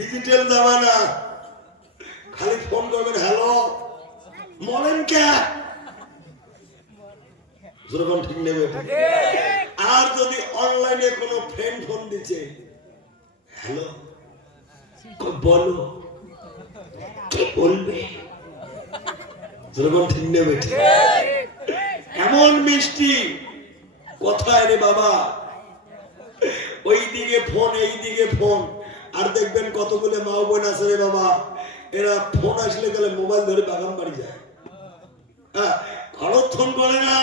Digital জামানা, খালি phone করবেন হ্যালো বলেন কে, যেরকম ঠিক নেবে। আর যদি অনলাইনে কোনো ফ্রেন্ড ফোন দিচ্ছে, হ্যালো বলো কি বলবে, যেরকম ঠিক নেবে। এমন মিষ্টি কোথায় রে বাবা, ওই দিকে ফোন এই দিকে ফোন। আর দেখবেন কতগুলো মা বোন আছে রে বাবা, এরা ফোন আসলে গেলে মোবাইল ধরে বাগান বাড়ি যায়, খরচ করে না।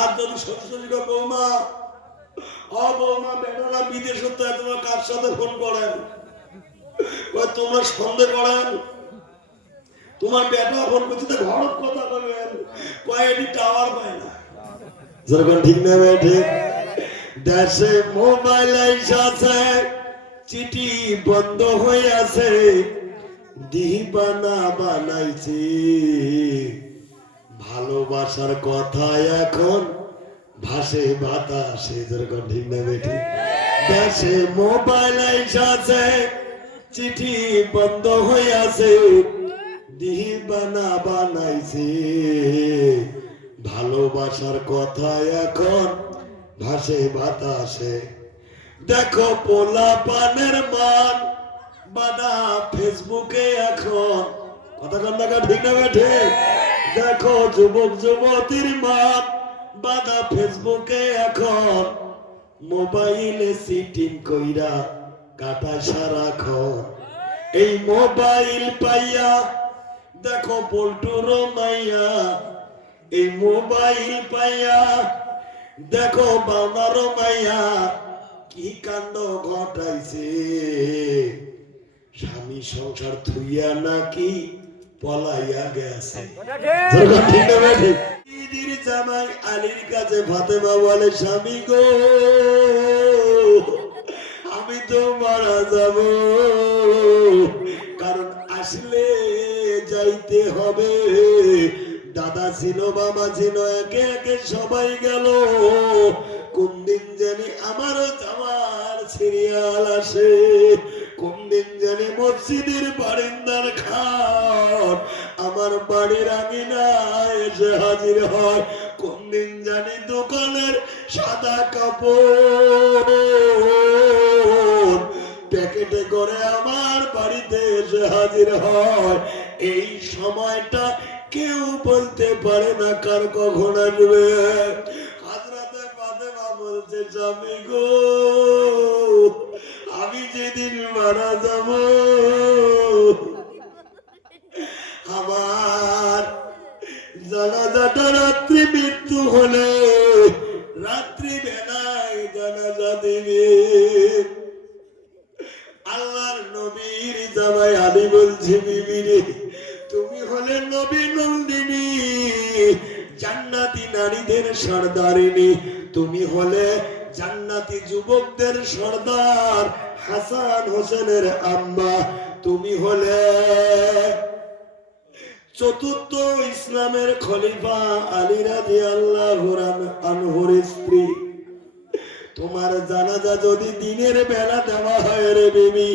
আর যদি শ্বশুর বৌমা, ও বৌমা বেটারা বিদেশ হতে তোমার কার সাথে ফোন করেন, তোমরা সন্দেহ করেন, তোমার বেটা ফোন করছে তো ঘরত কথা বলবেন, কয়েকটি টাওয়ার পায় না, যেরকম ঠিক না ঠিক। দেশে মোবাইল আছে, চিঠি বন্ধ হয়ে আছে, দিবানা বানাইছে, ভালোবাসার কথা এখন ভাসে বাতাসে, যেরকম ঠিক না ঠিক। দেশে মোবাইল আছে, চিঠি বন্ধ হয়ে আছে, দিবানা বানাইছে, ভালোবাসার কথা এখন ভাসে বাতাসে। দেখো পোলা পানের মান বাদা ফেসবুকে এখন, কথা কান্না ঠিক না বেঠে। দেখো যুবক যুবতীর মান বাদা ফেসবুকে এখন, মোবাইলে সিটিং কইরা কাটা সারাক্ষণ। এই মোবাইল পাইয়া দেখো পল্টুর মাইয়া, এই মোবাইল পাইয়া দেখো বাবার মাইয়া কি কাণ্ড ঘটাইছে, স্বামী সংসার থুইয়া নাকি পলাইয়া গেছে। জামাই আলীর কাছে ফাতেমা বলে, স্বামী গো আমি তো মারা যাব, কারণ আসলে যাইতে হবে। দাদা ছিল বাবা ছিল একে একে সবাই গেল, কোন দিন জানি আমারও যাওয়ার সিরিয়াল আসে, কোন দিন জানি মসজিদের বারিন্দার খাট আমার বাড়ির আঙিনায় এসে হাজির হয়, কোন দিন জানি দোকানের সাদা কাপড় প্যাকেটে করে আমার বাড়িতে এসে হাজির হয়। এই সময়টা কেউ বলতে পারে না কার কখন আসবে। হাজরাতে ফাতেমা বলছে, স্বামী গো আমি যেদিন মারা যাব আমার জানাজাটা রাত্রি মৃত্যু হলে রাত্রি বেলায় জানাজা দেবে। আল্লাহর নবীর জামাই আলী বলছে, বিবি রে তুমি হলে নবী নন্দিনী, জান্নাতি নারীদের সর্দারিনী, তুমি হলে জান্নাতি যুবকদের সর্দার হাসান হোসেনের আম্মা, তুমি হলে চতুর্থ ইসলামের খলিফা আলী রাদিয়াল্লাহু আনহুর স্ত্রী। তোমার জানাজা যদি দিনের বেলা দেওয়া হয় রে বিবি,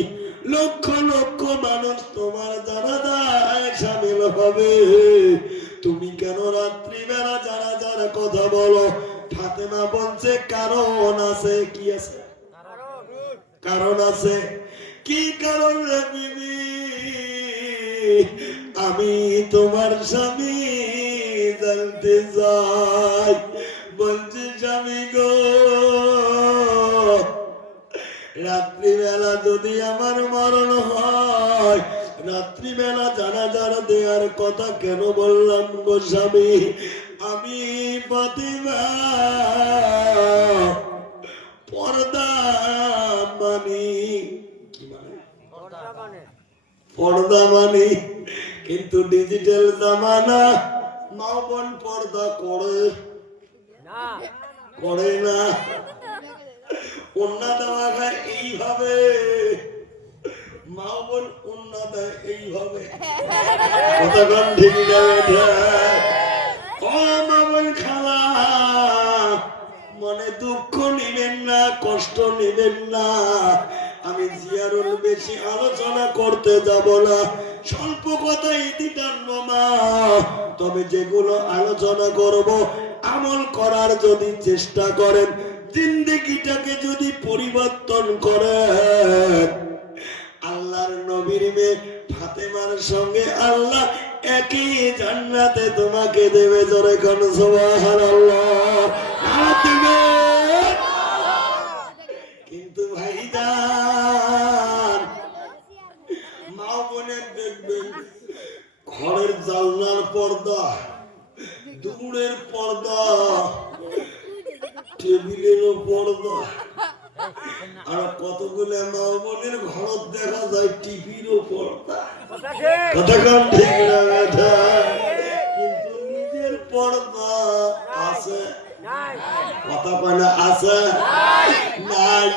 লক্ষ লক্ষ মানুষ তোমার জানাজায় শামিল হবে, তুমি কেন রাত্রি বেলা জানাজার কথা বলো? ফাতেমা বলছে কারণ আছে। কি আছে? কারণ আছে। কি কারণ রে বিবি? আমি তোমার স্বামী জানতে চাই। বলছে, স্বামী গো রাত্রিবেলা যদি আমার মরণ হয়, রাত্রিবেলা জানাজার দেওয়ার কথা কেন বললাম গো স্বামী? আমি ফাতেমা পর্দা মানি। কি মানে? পর্দা মানি, কিন্তু ডিজিটাল জামানা, মা বোন পর্দা করে না। ওন্না দেওয়া খায় এইভাবে, মা বোন ওন্না দেয় এইভাবে। কতক্ষণ ঠিক যাবে? ও মা বোন খালা, মনে দুঃখ নিবেন না, কষ্ট নিবেন না। আমি জিয়া আরো বেশি আলোচনা করতে যাব না, স্বল্প কথা ইতি টানবো মা। তবে যেগুলো আলোচনা করব আমল করার যদি চেষ্টা করেন, জিন্দেগিটাকে যদি পরিবর্তন করেন, আল্লাহর নবীর মেয়ে ফাতেমার সঙ্গে আল্লাহ একই জান্নাতে তোমাকে দেবে। জোরে কোন সুবহানাল্লাহ। কিন্তু ভাইজান, মা বোনের দেখবেন ঘরের জানলার পর্দা, দূরের পর্দা, টেবিলেরও পর্দা, আর কতগুলো মা বোনের ঘর দেখা যায় টিভিরও পর্দা। কথা ঠিক না বেটা? কিন্তু নিজের পর্দা আছে, কথা পানা আছে নাই।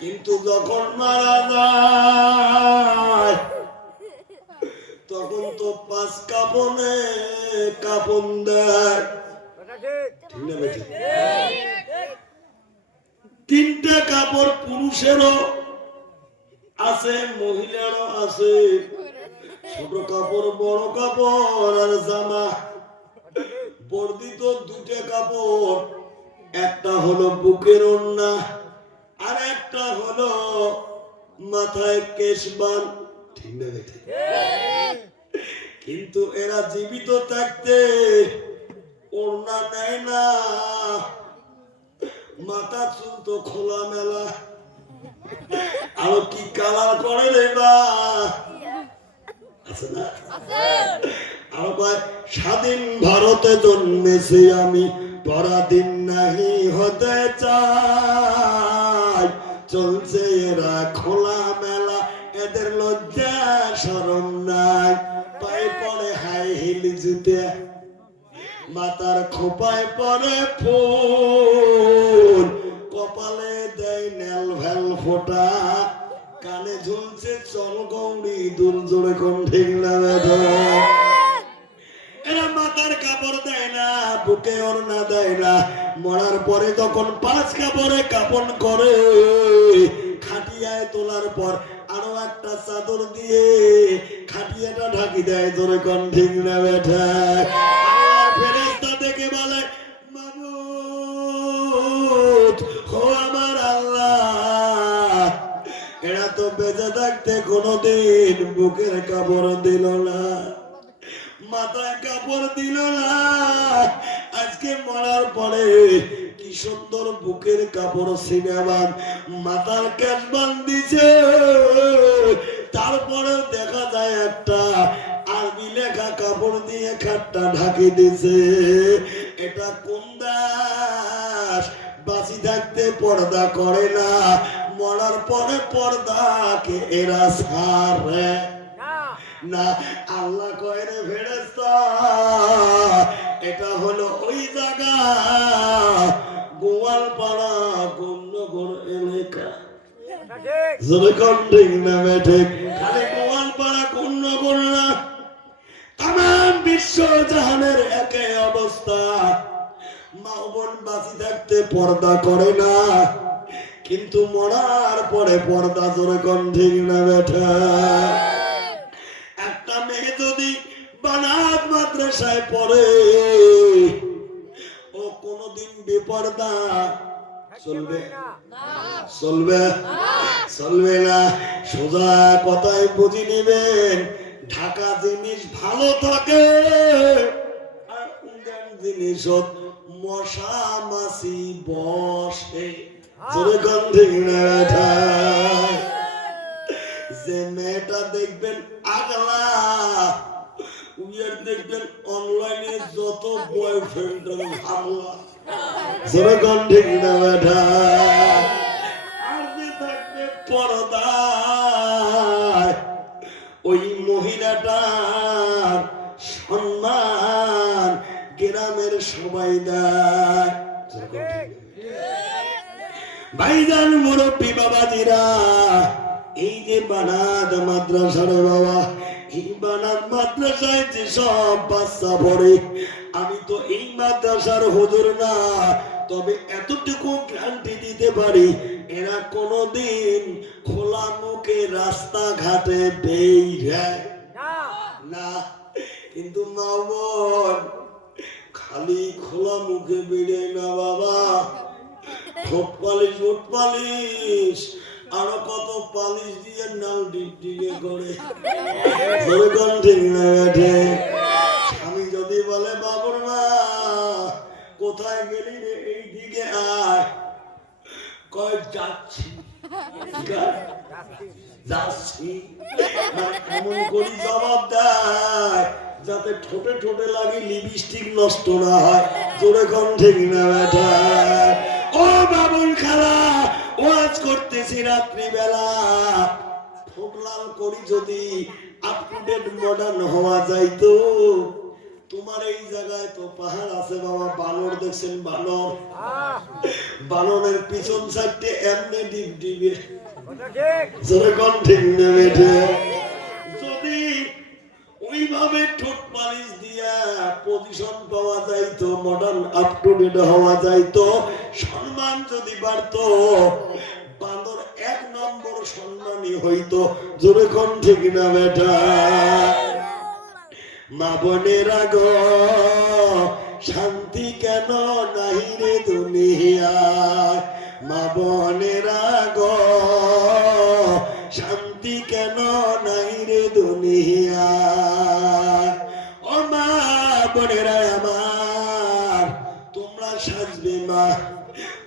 কিন্তু যখন মারা যায় তখন তো 5 কাপনে কাপন দেয়, ঠিক না বেটা? 3টা কাপড় পুরুষেরও আছে, মহিলারও আছে। ছোট কাপড়, বড় কাপড় আর জামা। বর্ধিত 2টা কাপড়, একটা হলো বুকের ওড়না আর একটা হলো মাথায় কেশবান, ঠিক না বেটা? কিন্তু এরা জীবিত থাকতে ওড়না নেয় না, মাথা চুল তো খোলা মেলা। আরো কি কালার করে রে বা আছে না? আরো কয় স্বাধীন ভারতে জন্মেছি আমি, পরাধীন নাহি হতে চাই। চলছে এরা খোলা মেলা, এদের লজ্জা শরম নাই। পায়ে পড়ে হাই হিল জুতে, মাথার খোপায় পরে ফুল, কপালে দেয় নেল ভেল ফোটা, কানে ঝুলছে চল গৌরী দুল। জোরে কোন ঠিক না বেটা? এরা মাথার কাপড় দেয় না, বুকে ওড়না দেয় না। মরার পরে যখন 5 কাপড়ে কাপন করে, খাটিয়ায় তোলার পর আরো একটা চাদর দিয়ে খাটিয়াটা ঢাকি দেয়। জোরে কোন ঠিক না বেটা? ফেরেশতা দেখে বলে, মাবুদ ও আমার আল্লাহ, এরা তো বেঁচে থাকতে কোনোদিন বুকের কাপড় দিল না, মাথায় কাপড় দিল না, আজকে মরার পরে কি সুন্দর বুকের কাপড় সিনেমান মাথার ক্যাশবান দিছে। তারপরে দেখা যায় একটা আরবি লেখা কাপড় দিয়ে খাটটা ঢাকি দিছে। এটা কোন দাস বাঁচি থাকতে পর্দা করে না, মরার পরে পর্দাকে এরা ছাড়ে না। আল্লাহ কয় রে ফেরেশতা, এটা হলো ওই জায়গা গোয়ালপাড়া গোমনগর এলাকা। যেরকম ঠিক না বেঠে? খালি গোয়ালপাড়া গোমনগর না, তাম বিশ্ব জাহানের একই অবস্থা। মা বোন বাঁচি থাকতে পর্দা করে না, কিন্তু মরার পরে পর্দা। যেরকম ঠিক না বেঠা? একটা মেয়ে যদি বানাত মাদ্রাসায় পড়ে, ও কোনদিন বেপর্দা চলবে? চলবে? চলবে না। সোজা কথায় বুঝি নিবেন, ঢাকা জিনিস ভালো থাকে আর উগান জিনিস মশা মাছি বসে। যেরকম ঠিক না বেঠা? যে মেয়েটা দেখবেন আগলা, উইয়ার দেখবেন অনলাইনে যত বয়ফ্রেন্ড হামলা। যেরকম ঠিক না বেঠা? আর যে থাকবে পর্দায়, ওই মহিলাটার সম্মান গ্রামের সবাই দেয়। ভাইজান মুরব্বী বাবাজিরা, এই যে বানাত মাদ্রাসার বাবা, এই বানাত মাদ্রাসায় যে সব বাচ্চা পড়ে, আমি তো এই মাদ্রাসার হুজুর না, তবে এতটুকু গ্যারান্টি দিতে পারি এরা কোনোদিন খোলা মুখে রাস্তাঘাটে বের হয় না। কিন্তু মা বোন খালি খোলা মুখে বেড়ে না বাবা, ঠোঁট পালিশ ওট পালিশ আরো কত পালিশ দিয়ে নাল ডিপটিকে করে। ঠিক না বেঠে? স্বামী যদি বলে বাবুর মা কোথায় গেলি রে, এই দিকে আয়, কয় যাচ্ছি যাচ্ছি, এমন করে জবাব দেয় যাতে ঠোঁটে ঠোঁটে লাগে লিপস্টিক নষ্ট না হয়। জোরে কোন ঠিক না বেটা? ও বাবুল খালা ওয়াজ করতেছি রাত্রিবেলা, ঠোঁট লাল করি যদি আপ টু ডেট মডার্ন হওয়া যাইতো। তোমার এই জায়গায় তো পাহাড় আছে বাবা, বানর দেখছেন বানর, বানরের পিছন সাইডে এমনি ডিপ ডিবে। জোরে কোন ঠিক না বেটা? যদি ওইভাবে ঠোঁট পালিশ দিয়া পজিশন পাওয়া যাইতো, মডার্ন আপ টু ডেট হওয়া যাইতো, সম্মান যদি বাড়তো, বান্দর 1 নম্বর সম্মানী হইতো। জোরে কোন ঠিক না বেটা? মা বোনেরা গো শান্তি কেন নাই রে দুনিয়ায়, মা বোনেরা গো শান্তি কেন নাই রে দুনিয়ায়। ও মা বোনেরা আমার তোমরা সাজবে মা,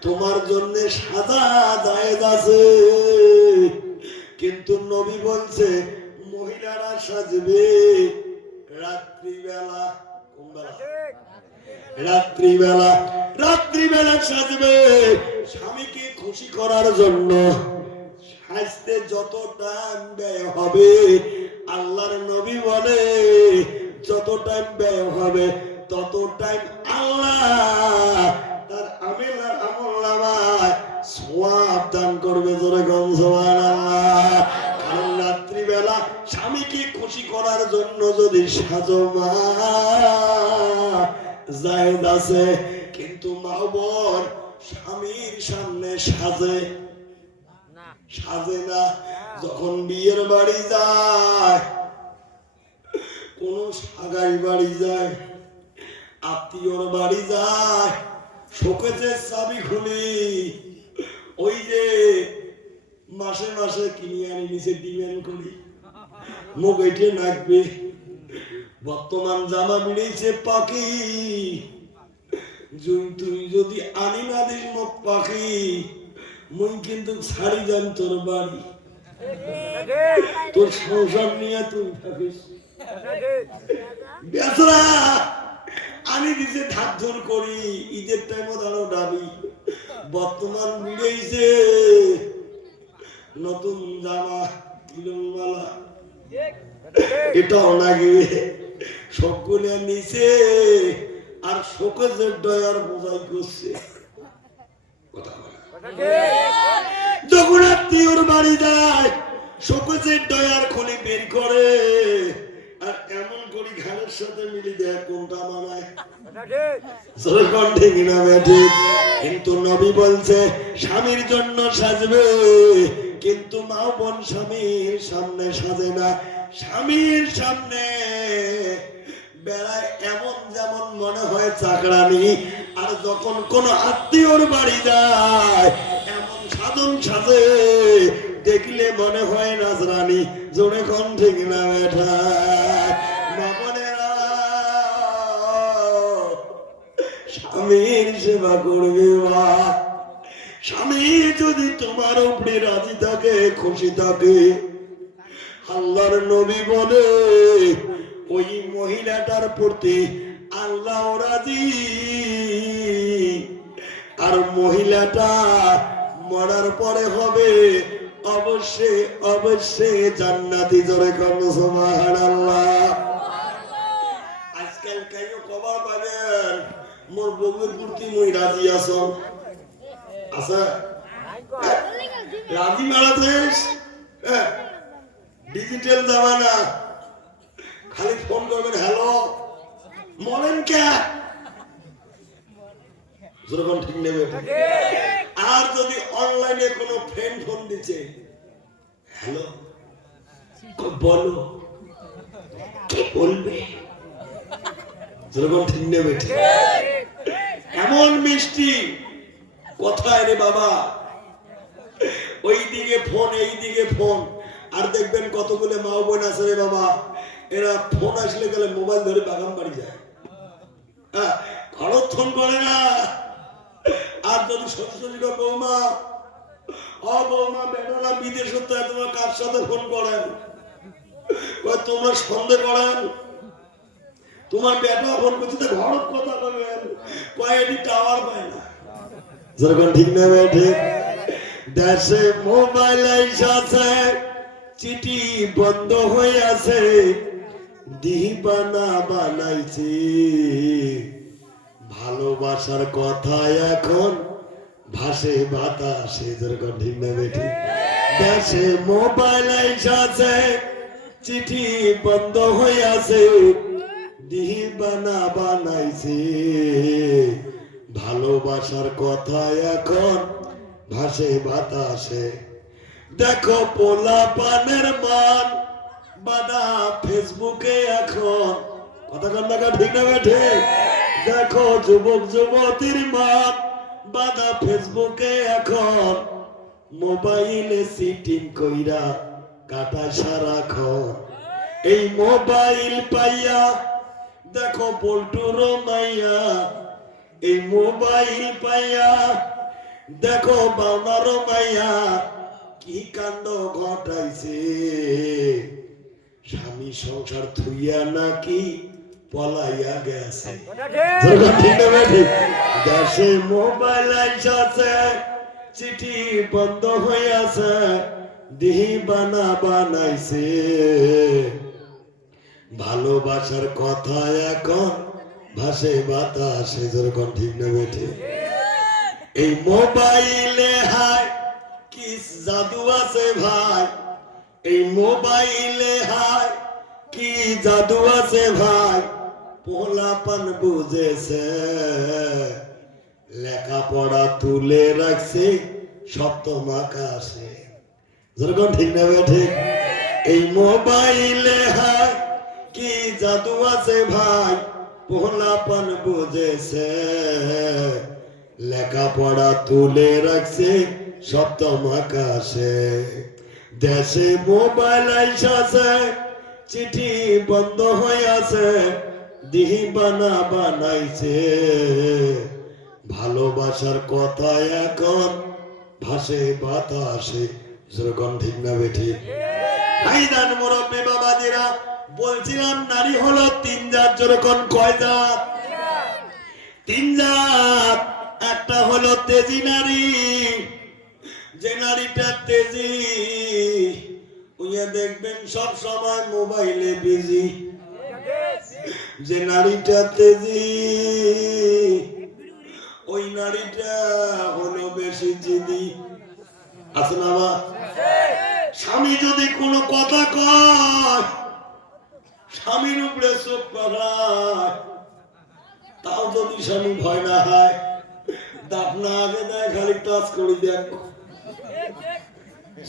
তোমার জন্য সাজা জায়েজ আছে, কিন্তু নবী বলছে মহিলারা সাজবে রাত্রিবেলা। কোন বেলা? রাত্রিবেলা। রাত্রিবেলা সাজবে স্বামীকে খুশি করার জন্য। সাজতে যত টাইম ব্যয় হবে আল্লাহর নবী বলে যত টাইম ব্যয় হবে তত টাইম আল্লাহ তার আমলনামায় সওয়াব দান করবে। জোরে কোন সুবহানাল্লাহ। কারণ রাত্রিবেলা স্বামীকে খুশি করার জন্য যদি সাজো মা জায়েজ আছে, কিন্তু মা বোন স্বামীর সামনে সাজে না। যখন বিয়ের বাড়ি যায়, কোন সাগাই বাড়ি যায়, আত্মীয়র বাড়ি যায়, শোকেজের চাবি খুলি ওই যে মাসে মাসে কিনে আনি নিচে ডিমেন্ড করি, মুখ এটে নাকবে। বর্তমান জামা মিলেছে পাখি, তুই যদি আনি না দিস মুখ পাখি, মুই কিন্তু ছাড়ি যান তোর বাড়ি, তোর সংসার নিয়ে তুই থাকিস। বেচারা আনি দিছে ধার ধর করি, ঈদের টাইমও ধরো দাবি। বর্তমান মিলেছে নতুন জামা তিলমালা, এটাও লাগবে সবগুলো নিচে, আর শোকেজের ডয়ার বোঝাই করছে। যখন আত্মীয়র বাড়ি যায় শোকেজের ডয়ার খুলে বের করে, আর এমন করি ঘাড়ের সাথে মিলি দেয় কোনটা মানায়। কিন্তু নবী বলছে স্বামীর জন্য সাজবে, কিন্তু মা বোন স্বামীর সামনে সাজে না। স্বামীর সামনে বেড়ায় এমন যেমন মনে হয় চাকরানি, আর যখন কোন আত্মীয়র বাড়ি যায় এমন সাধন সাজে দেখলে মনে হয় নাজরানি। জোরে কোন ঠিক না বেটা? স্বামীর সেবা করবে মা। স্বামী যদি তোমার উপরে রাজি থাকে, খুশি থাকে, আল্লাহর নবী বলে ওই মহিলাটার প্রতি আল্লাহ রাজি, আর মহিলাটা মরার পরে হবে অবশ্যই অবশ্যই জান্নাতি। জোরে কোন সুবহানাল্লাহ। আজকাল কেউ খবর পাবেন মোর বউয়ের প্রতি মই রাজি আছো, আচ্ছা রাজি মারাতে ডিজিটাল জামানা, খালি ফোন করবেন হ্যালো বলেন কে, যখন ঠিক নেবে। আর যদি অনলাইনে কোনো ফ্রেন্ড ফোন দিচ্ছে, হ্যালো বলো কি বলবে, যখন ঠিক নেবে। এমন মিষ্টি কোথায় রে বাবা, ওই দিকে ফোন এই দিকে ফোন। আর দেখবেন কতগুলো মা বোন আছে রে বাবা, এরা ফোন আসলে গেলে মোবাইল ধরে বাগান বাড়ি যায়, খরচ করে না। আর যদি শ্বশুর বৌমা ও বৌমা বেটারা বিদেশ হতে তোমার কার সাথে ফোন করেন, তোমরা সন্দেহ করেন তোমার বেটা ফোন করছে ঘরত কথা বলবেন, কয়েকটি টাওয়ার পায় না, যখন ঠিক না ঠিক। দেশে মোবাইল আছে, চিঠি বন্ধ হয়ে আছে, দিবানা বানাইছি, ভালোবাসার কথা এখন ভাসে বাতাসে, যখন ঠিক না ঠিক। দেশে মোবাইল আছে, চিঠি বন্ধ হয়ে আছে, দিবানা বানাইছি, ভালোবাসার কথা এখন ভাসে বাতাসে। দেখো পোলা পানের মান বাদা ফেসবুকে এখন, কথা কান্না ঠিক না বেঠে। দেখো যুবক যুবতীর মান বাদা ফেসবুকে এখন, মোবাইলে সিটিং কইরা কাটা সারাক্ষণ। এই মোবাইল পাইয়া দেখো পল্টুর মাইয়া, এই মোবাইল পাইয়া দেখো বাবার মাইয়া কি কাণ্ড ঘটাইছে, স্বামী সংসার থুইয়া নাকি পলাইয়া গেছে, দেশে মোবাইল আছে, চিঠি বন্ধ হয়ে আছে, দিবানা বানাইছে, ভালোবাসার কথা এখন ভাসে বাতাসে, যখন ঠিক না বেঠে। এই মোবাইলে হায় কি জাদু আছে ভাই, এই মোবাইলে হায় কি জাদু আছে ভাই, পোলাপান বুঝেছে, লেখাপড়া তুলে রাখছে সপ্তম আকাশে, যখন ঠিক না ঠিক। এই মোবাইলে হায় কি জাদু আছে ভাই, পোলাপান বুঝেছে, লেখাপড়া তুলে রাখছে সপ্তম আকাশে। দেশে মোবাইল আছে, চিঠি বন্ধ হয়ে আছে, দিবানা বানাইছে, ভালোবাসার কথা এখন ভাসে বাতাসে, যখন ঠিক না বেঠি। ভাইদান মুরব্বী বাবাজিরা, বলছিলাম নারী হলো তিন জাত, যেরকম কয় জাত? তিন জাত। একটা হলো তেজি নারী, যে নারীটা তেজি উইয়া দেখবেন সব সময় মোবাইলে বিজি। যে নারীটা তেজি ওই নারীটা হলো বেশি জিদি, আছে না মা? স্বামী যদি কোনো কথা কয়, স্বামীর উপরে চোখ পাঠায়, তাও যদি স্বামী ভয় না হয়, দাপনা আগে দেয়, খালি টাচ করে দেখ,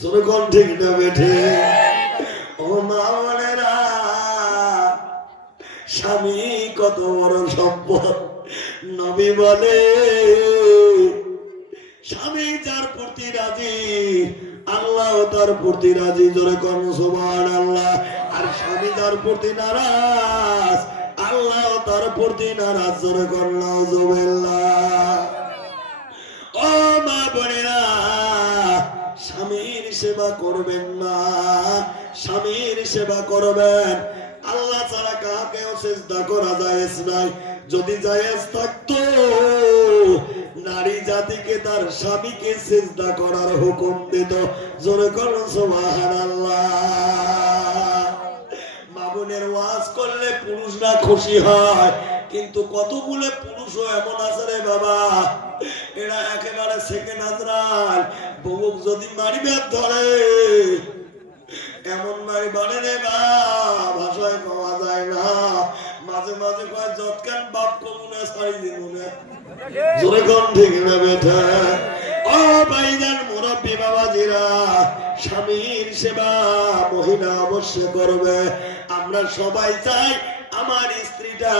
যখন ঠিক না বেঠে। ও মা বোনেরা, স্বামী কত বড় সম্পদ। নবী বলে স্বামী যার প্রতি রাজি, আল্লাহ তার প্রতি রাজি, জোরে কর্ম সুবহানাল্লাহ। আর স্বামী যার প্রতি নারাজ, আল্লাহ তার প্রতি নারাজ, জোরে কর্ম নাউজুবিল্লাহ। ও মা বোনেরা, স্বামীর সেবা করবেন না, স্বামীর সেবা করবেন। আল্লাহ ছাড়া কাকেও সিজদা করা জায়েজ নাই। যদি জায়েজ থাকতো, নারী জাতিকে তার স্বামীকে সিজদা করার হুকুম দিত, জোরে করুন সুবহানাল্লাহ। মা বোনের ওয়াজ করলে পুরুষরা খুশি হয়, কিন্তু কতগুলো পুরুষও এমন আছে রে বাবা, এরা একেবারে সেকেন্ড হাজরাল। বউক যদি মারিবে ধরে, এমন নারী বানে রে বা, ভাষায় পাওয়া যায় না। মাঝে মাঝে কয় যৎকান বাপ কমুনে ছাড়ি দিন, জোরে কোন ঠিক না বেটা? ও ভাইজান মুরব্বী বাবাজিরা, স্বামীর সেবা মহিলা অবশ্যই করবে। আমরা সবাই চাই আমার স্ত্রীটা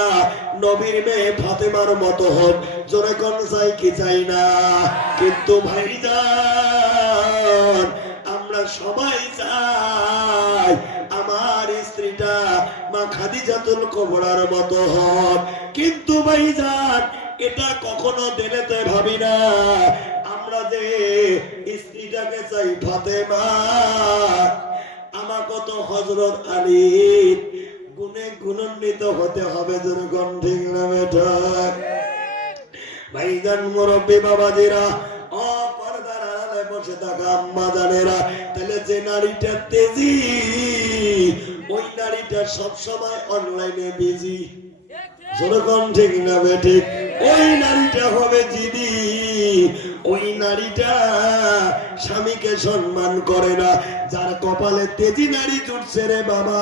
নবীর মেয়ে ফাতেমার মতো হোক। জোরে কোন চাই কি চাই না? কিন্তু ভাইজান আমরা সবাই চাই আমার স্ত্রীটা মা খাদিজাতুল কুবরার মতো হোক। কিন্তু ভাইজান এটা কখনো দিলেতে ভাবি না আমরা যে স্ত্রীটাকে চাই ফাতেমা। আমাকে তো হযরত আলীর গুণে গুণান্বিত হতে হবে। যেরকম ঠিক না বেটা? ভাইজান মুরব্বী বাবাজিরা, ও পর্দার আড়ালে বসে থাকা আম্মা জানেরা, তাহলে যে নারীটা তেজি ওই নারীটা সবসময় অনলাইনে বিজি। যেরকম ঠিক না বেটি? ওই নারীটা হবে জিদি। ওই নারীটা স্বামীকে সম্মান করে না। যার কপালে তেজি নারী জুটছে রে বাবা,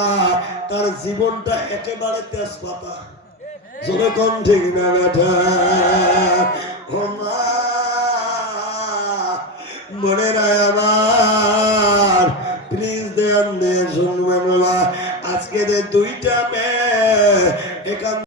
তার জীবনটা একেবারে তেজপাতা। যেরকম ঠিক না বেটা? ও মা, মনে রায় আমার, প্লিজ দেন দিয়ে শুনবেন। আজকে যে দুইটা মেয়ে এখান